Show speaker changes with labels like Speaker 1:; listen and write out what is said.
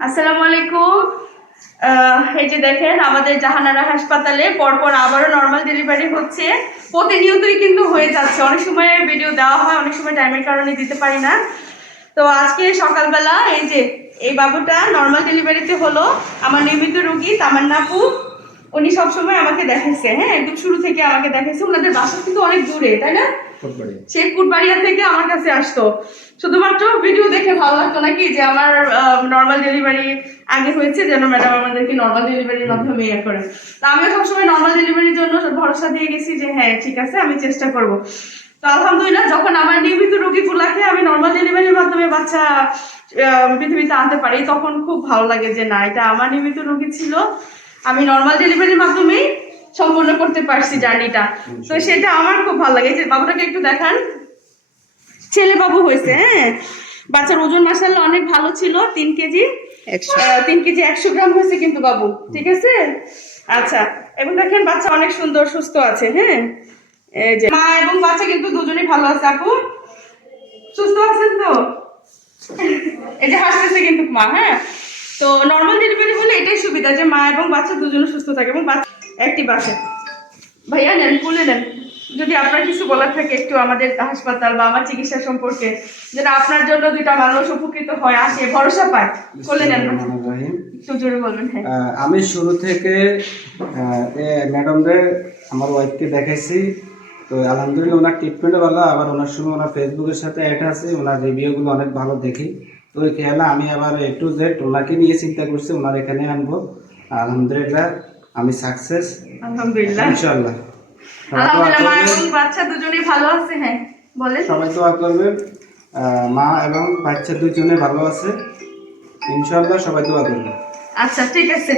Speaker 1: আসসালামু আলাইকুম। এই যে দেখেন, আমাদের জাহানারা হাসপাতালে পরপর আবারও নর্মাল ডেলিভারি হচ্ছে। প্রতিনিয়তই কিন্তু হয়ে যাচ্ছে। অনেক সময় ভিডিও দেওয়া হয়, অনেক সময় টাইমের কারণে দিতে পারি না। তো আজকে সকালবেলা এই যে, এই বাবুটা নর্মাল ডেলিভারিতে হলো। আমার নিয়মিত রুগী তামান্নাপু উনি সবসময় আমাকে দেখাইছে হ্যাঁ একদম শুরু থেকে আমাকে দেখাইছে ওনাদের বাসা কিন্তু অনেক দূরে তাই না? সে কুটবাড়িয়া থেকে আমার কাছে আসতো। শুধুমাত্র ভিডিও দেখে ভালো লাগতো নাকি যে আমার নর্মাল ডেলিভারি আগে হয়েছে যেন ম্যাডাম আমাদেরকে নর্মাল ডেলিভারির মাধ্যমে ইয়ে করে। তো আমিও সবসময় নর্মাল ডেলিভারির জন্য ভরসা দিয়ে গেছি যে হ্যাঁ ঠিক আছে আমি চেষ্টা করব। তো আলহামদুলিল্লাহ যখন আমার নিয়মিত রোগীগুলাকে আমি নর্মাল ডেলিভারির মাধ্যমে বাচ্চা পৃথিবীতে আনতে পারি তখন খুব ভালো লাগে যে না এটা আমার নিয়মিত রোগী ছিল। আমি নর্মাল ডেলিভারির মাধ্যমেই সম্পূর্ণ করতে পারছি জার্নিটা তো সেটা আমার খুব ভালো লাগে। যে বাবুটাকে একটু দেখান। ছেলে বাবু হয়েছে হ্যাঁ? বাচ্চার ওজন মাসাল্লাহ অনেক ভালো ছিল তিন কেজি। তিন কেজি একশো গ্রাম হয়েছে কিন্তু বাবু ঠিক আছে? আচ্ছা এবং দেখেন বাচ্চা অনেক সুন্দর সুস্থ আছে হ্যাঁ? এই যে মা এবং বাচ্চা কিন্তু দুজনেই ভালো আছে। আপু সুস্থ আছেন তো? এই যে হাসতেছে কিন্তু মা হ্যাঁ? তো নর্মাল ডেলিভারি সুবিধা যে মা এবং বাচ্চা দুজনে সুস্থ থাকে এবং বাচ্চা অ্যাক্টিভ আছে ভাইয়া নেন খুলে নেন। যদি আপনার কিছু বলার থাকে একটু আমাদের হাসপাতাল বা আমার চিকিৎসা সম্পর্কে যেটা আপনার জন্য দুইটা মানুষ উপকৃত হয় আসে ভরসা পায়। খুলে নেন একটু জোরে বলবেন হ্যাঁ।
Speaker 2: আমি শুরু থেকে ম্যাডামদের আমার ওয়াইফকে দেখাইছি। তো আলহামদুলিল্লাহ ওনার ট্রিটমেন্টও ভালো। আবার ওনার সঙ্গে ওনার ফেসবুকের সাথে অ্যাড আছে। ওনার রিভিউগুলো অনেক ভালো দেখি। তো এখানে আমি আবার এ টু জেড ওনাকে নিয়ে চিন্তা করছি ওনার এখানে আনব। আলহামদুলিল্লাহ আমি সাকসেস
Speaker 1: আলহামদুলিল্লাহ।
Speaker 2: ইনশাআল্লাহ।
Speaker 1: আলহামদুলিল্লাহ মা এবং বাচ্চা দুজনেই ভালো আছে হ্যাঁ বলেন।
Speaker 2: সবাই দোয়া করবেন। মা এবং বাচ্চা দুজনে ভালো আছে। ইনশাল্লাহ সবাই দোয়া করবেন।
Speaker 1: আচ্ছা ঠিক আছে।